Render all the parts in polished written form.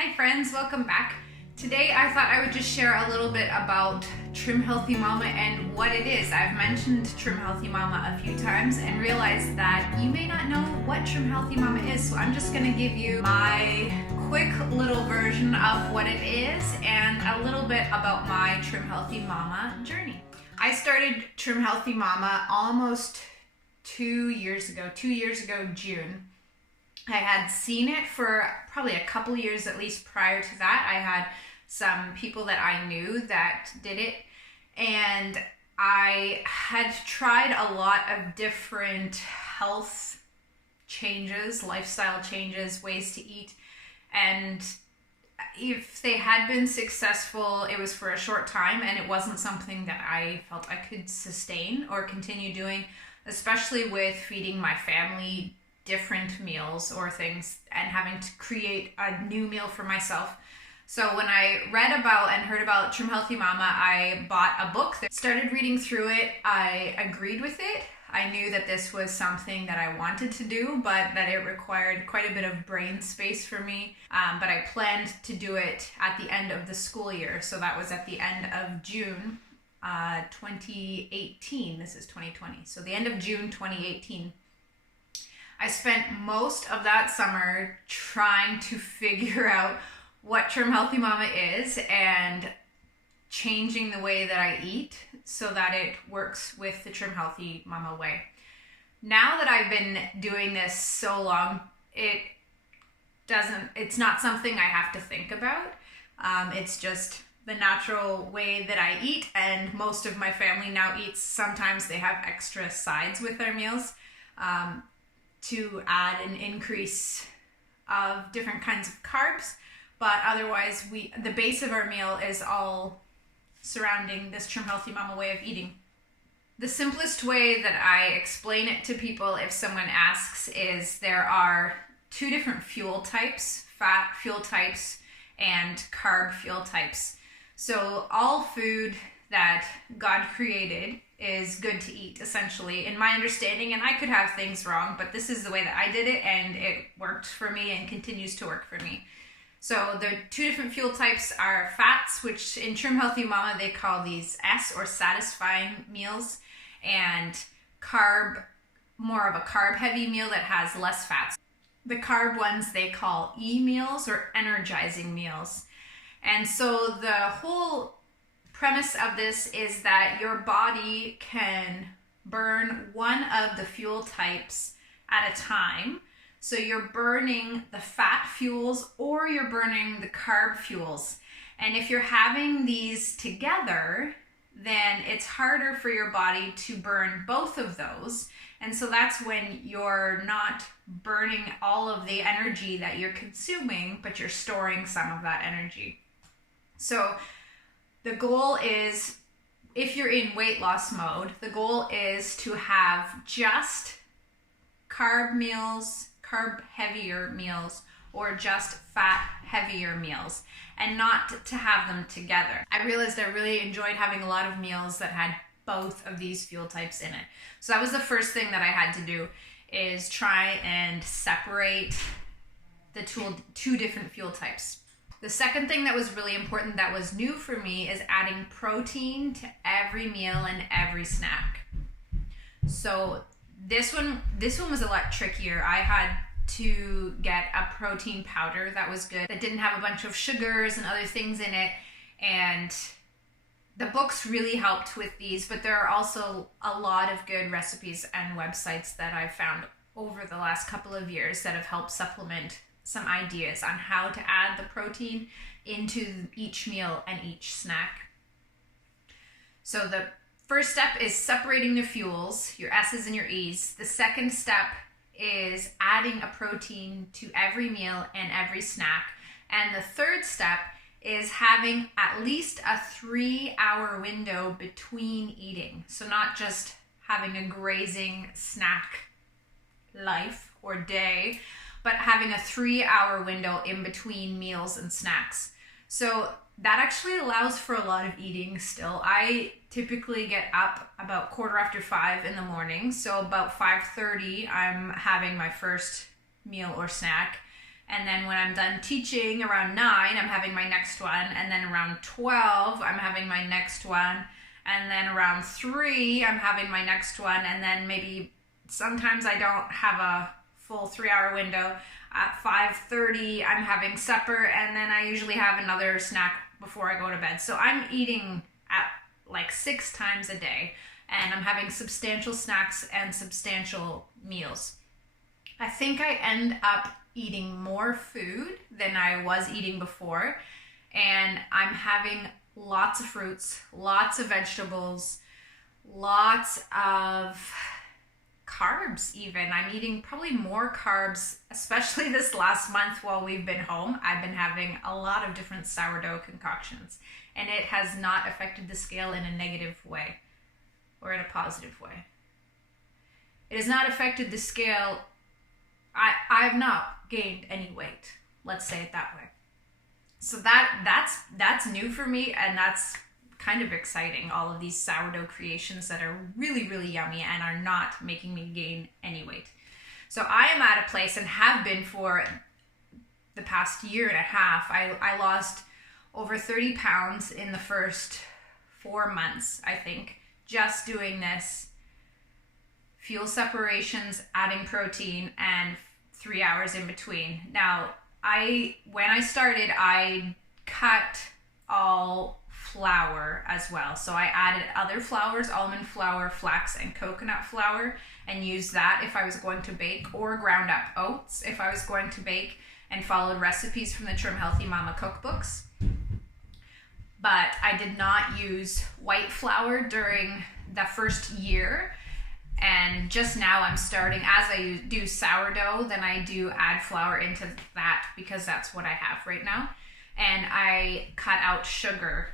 Hi friends, welcome back. Today I thought I would just share a little bit about Trim Healthy Mama and what it is. I've mentioned Trim Healthy Mama a few times and realized that you may not know what Trim Healthy Mama is, so I'm just going to give you my quick little version of what it is and a little bit about my Trim Healthy Mama journey. I started Trim Healthy Mama almost 2 years ago, June. I had seen it for probably a couple years at least prior to that. I had some people that I knew that did it, and I had tried a lot of different health changes, lifestyle changes, ways to eat, and if they had been successful, it was for a short time and it wasn't something that I felt I could sustain or continue doing, especially with feeding my family different meals or things and having to create a new meal for myself. So when I read about and heard about Trim Healthy Mama, I bought a book, started reading through it. I agreed with it. I knew that this was something that I wanted to do, but that it required quite a bit of brain space for me. But I planned to do it at the end of the school year. So that was at the end of June 2018. This is 2020. So the end of June 2018. I spent most of that summer trying to figure out what Trim Healthy Mama is and changing the way that I eat so that it works with the Trim Healthy Mama way. Now that I've been doing this so long, it's not something I have to think about. It's just the natural way that I eat, and most of my family now eats. Sometimes they have extra sides with their meals. To add an increase of different kinds of carbs, but otherwise the base of our meal is all surrounding this Trim Healthy Mama way of eating. The simplest way that I explain it to people if someone asks is there are two different fuel types, fat fuel types and carb fuel types. So all food that God created is good to eat, essentially, in my understanding, and I could have things wrong, but this is the way that I did it, and it worked for me and continues to work for me. So the two different fuel types are fats, which in Trim Healthy Mama they call these S or satisfying meals, and carb, more of a carb heavy meal that has less fats. The carb ones they call E meals or energizing meals. And so the whole premise of this is that your body can burn one of the fuel types at a time. So you're burning the fat fuels or you're burning the carb fuels. And if you're having these together, then it's harder for your body to burn both of those. And so that's when you're not burning all of the energy that you're consuming, but you're storing some of that energy. So the goal is, if you're in weight loss mode, the goal is to have just carb meals, carb heavier meals, or just fat heavier meals, and not to have them together. I realized I really enjoyed having a lot of meals that had both of these fuel types in it. So that was the first thing that I had to do, is try and separate the two different fuel types. The second thing that was really important that was new for me is adding protein to every meal and every snack. So this one was a lot trickier. I had to get a protein powder that was good, that didn't have a bunch of sugars and other things in it. And the books really helped with these, but there are also a lot of good recipes and websites that I've found over the last couple of years that have helped supplement some ideas on how to add the protein into each meal and each snack. So the first step is separating the fuels, your S's and your E's. The second step is adding a protein to every meal and every snack. And the third step is having at least a 3-hour window between eating. So not just having a grazing snack life or day, but having a 3-hour window in between meals and snacks. So that actually allows for a lot of eating still. I typically get up about 5:15 in the morning. So about 5:30, I'm having my first meal or snack. And then when I'm done teaching around 9, I'm having my next one. And then around 12, I'm having my next one. And then around 3, I'm having my next one. And then maybe sometimes I don't have a full 3-hour window. At 5:30, I'm having supper. And then I usually have another snack before I go to bed. So I'm eating at like 6 times a day. And I'm having substantial snacks and substantial meals. I think I end up eating more food than I was eating before, and I'm having lots of fruits, lots of vegetables, lots of carbs even. I'm eating probably more carbs, especially this last month while we've been home. I've been having a lot of different sourdough concoctions, and it has not affected the scale in a negative way or in a positive way. It has not affected the scale. I've not gained any weight. Let's say it that way. So that's new for me, and that's kind of exciting. All of these sourdough creations that are really, really yummy and are not making me gain any weight. So I am at a place, and have been for the past year and a half. I lost over 30 pounds in the first 4 months, I think, just doing this. Fuel separations, adding protein, and 3 hours in between. Now, when I started, I cut all flour as well. So I added other flours, almond flour, flax, and coconut flour, and used that if I was going to bake, or ground up oats if I was going to bake, and followed recipes from the Trim Healthy Mama cookbooks. But I did not use white flour during the first year. And just now I'm starting, as I do sourdough, then I do add flour into that because that's what I have right now. And I cut out sugar,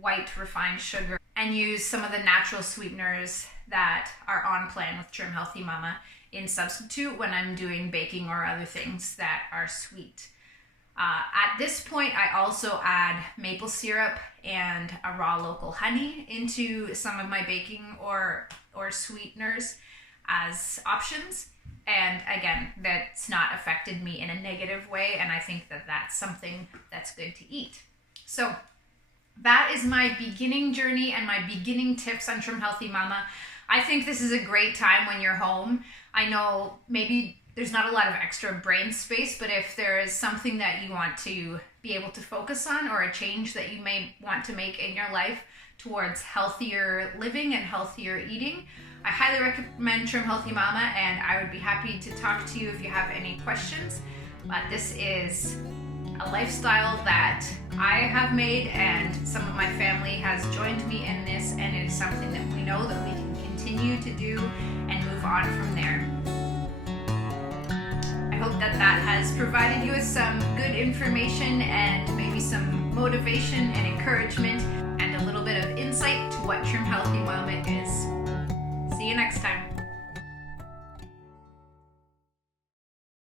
white refined sugar, and use some of the natural sweeteners that are on plan with Trim Healthy Mama in substitute when I'm doing baking or other things that are sweet. At this point, I also add maple syrup and a raw local honey into some of my baking or sweeteners as options. And again, that's not affected me in a negative way, and I think that that's something that's good to eat. So that is my beginning journey and my beginning tips on Trim Healthy Mama. I think this is a great time when you're home. I know maybe there's not a lot of extra brain space, but if there is something that you want to be able to focus on, or a change that you may want to make in your life towards healthier living and healthier eating, I highly recommend Trim Healthy Mama, and I would be happy to talk to you if you have any questions. But this is a lifestyle that I have made, and some of my family has joined me in this, and it is something that we know that we can continue to do and move on from there. I hope that has provided you with some good information and maybe some motivation and encouragement and a little bit of insight to what Trim Healthy Mama is. See you next time.